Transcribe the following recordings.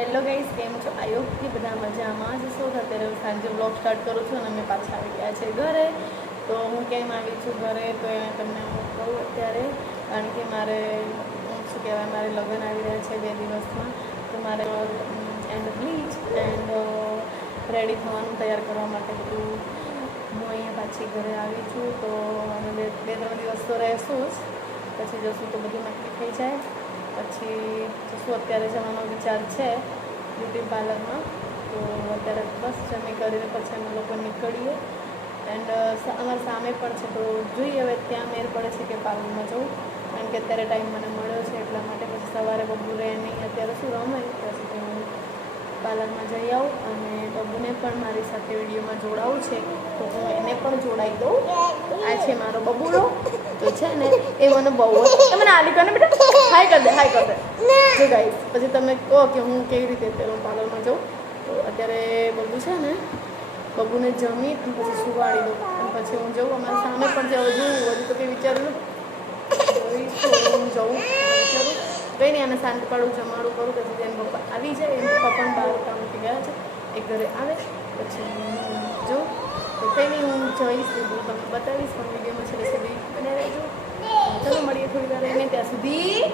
Hello guys, કેમ છો? I hope કે બધા મજામાં જ છો. અત્યારે સાંજે બ્લોગ સ્ટાર્ટ કરું છું અને અમે પાછા આવી ગયા છે ઘરે. તો હું કેમ આવી છું ઘરે તો એ તમને હું કહું અત્યારે, કારણ કે મારે શું કહેવાય, મારે લગ્ન આવી રહ્યા છે 2 દિવસમાં. તો મારે એન્ડ બ્લીચ એન્ડ રેડી થવાનું તૈયાર કરવા માટે બધું હું અહીંયા પાછી ઘરે આવી છું. તો અમે 2-3 દિવસ તો રહેશું જ, પછી જશું તો બધું નક્કી થઈ જાય. પછી જશું. અત્યારે જવાનો વિચાર છે બ્યુટી પાર્લરમાં. તો અત્યારે બસ જમી કરીને પછી અમે લોકો નીકળીએ. એન્ડ અમારા સામે પણ છે, તો જોઈએ હવે ત્યાં મેળ પડે છે કે પાર્લરમાં જવું, કારણ કે અત્યારે ટાઈમ મને મળ્યો છે એટલા માટે. પછી સવારે બબુ રહે નહીં, અત્યારે શું રમે, પછી હું પાર્લરમાં જઈ આવું. અને બબુને પણ મારી સાથે વિડીયોમાં જોડાવું છે, તો હું એને પણ જોડાઈ દઉં. આ છે મારો બબુડો, તો છે ને એ મને બહુ મને આલી કરીને બેટા હાય કર દે જો ગાઈસ. પછી તમે કહો કે હું કેવી રીતે અત્યારે પાર્લરમાં જાઉં. તો અત્યારે બબુ છે ને, બબુને જમી અને પછી સુવાડી દઉં અને પછી હું જઉં. અમારા સામે પણ જવું હજુ તો કંઈ વિચારેલું હું જઉં વિચારું કંઈ નહીં. અને શાંત પાડું, જમાડું કરું. પછી એમ પપ્પા આવી જાય, એમ પપ્પા પણ બહાર કામથી ગયા છે, એ ઘરે આવે પછી જો તો કંઈ નહીં, હું જઈશ બધું તમને બતાવીશ. પણ વિડીયોમાં છે રેસીપી બને રહેજો. ચલો મળીએ થોડી વાર રહીને, ત્યાં સુધી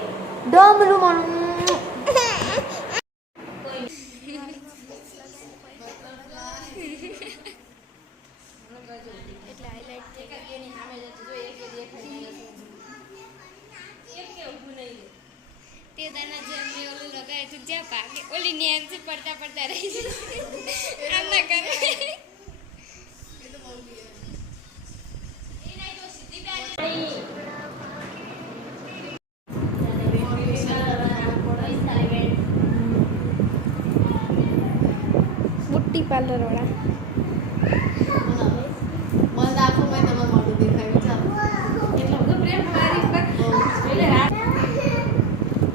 ડમરું મણું. તે દાના જેમ મેં ઓલું લગાય તું જ્યાં ભાગે ઓલી નેન્સ પડતા પડતા રહી જાય આમ ના કરે. બુટ્ટી પાર્લર વાળા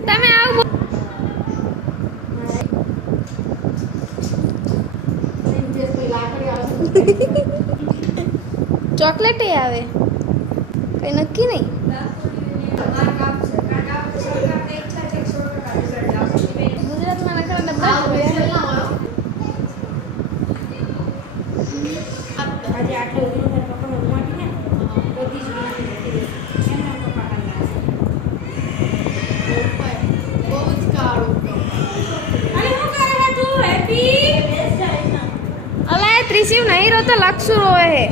તમે આવો. ચોકલેટ આવે કઈ નક્કી નહીં. ગુજરાતમાં નકરા ડબ્બા આજે આટલું અલા ત્રિશિવ નહીં રો તો લક્ષુ રોવે હે.